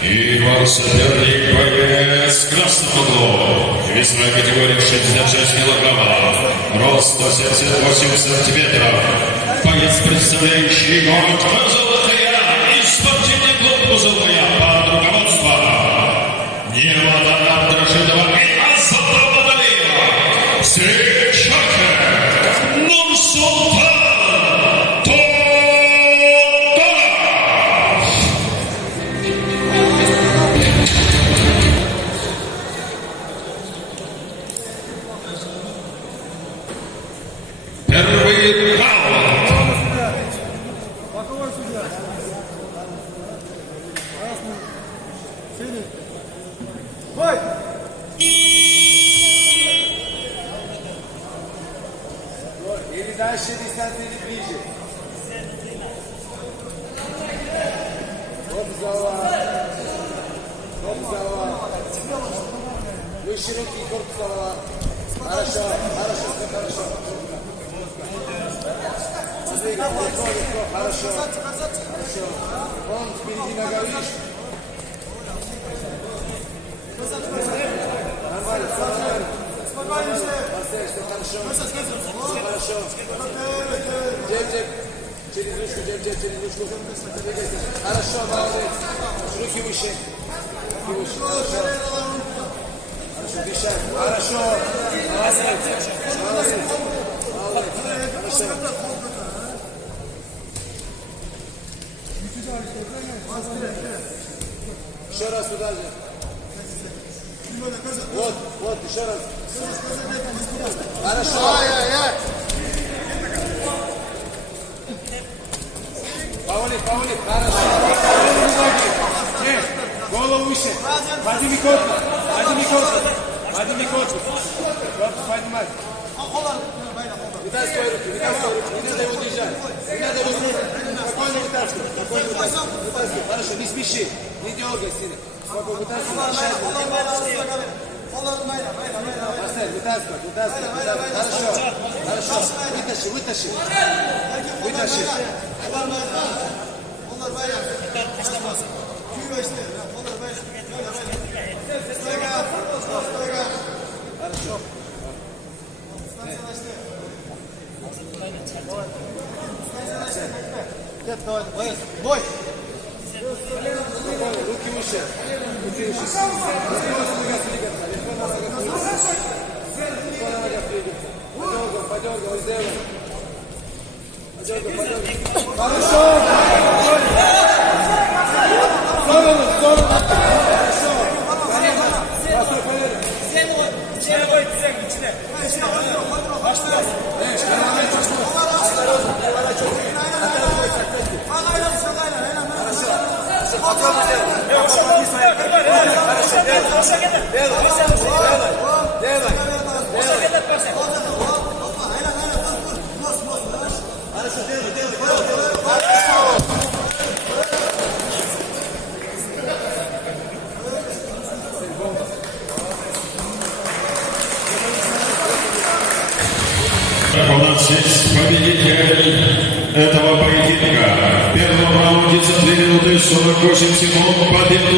И ваш соперник боец красного угла. Весовая категория 66 килограммов. Рост 178 сантиметров. Боец, представляющий город Золотая и спортивный клуб Узловая под руководством Невада Абдрашидова и Азата Мадалиева. Встречайте Нурсултан Первый раунд. Боковой судья. Красный. Синий. Бой! Или дальше дистанция, или ближе. Хоп, зала. Хоп, зала. Выше руки, корпус зала. Хорошо, хорошо, все хорошо. Хорошо, хорошо. Вон впереди нога, видишь? Нормально, все нормально. Поставь, все хорошо. Все хорошо. Джеб, через ручку, джеб, через ручку. Хорошо, молодец. Руки выше. Руки выше. Хорошо. Хорошо, дышать. Хорошо. Молодец. Молодец. Молодец. Хорошо. Еще раз туда же. Вот, вот, еще раз. Хорошо. Паули, хорошо. Голову выше. Подними корпус. Подними корпус. Корпус поднимай. Вытаскивай руки. Не надо его держать. Не надо его держать. Спокойно вытаскивай. Хорошо, не спеши. Не дергай сильно. Спокойно вытаскивай. Поставь, вытаскивай. Хорошо. Вытащи. Хорошо. Бой! Руки выше. Подергал, сделай. Хорошо! У нас есть победитель этого поединка. В первом раунде за 2 минуты 48 секунд победу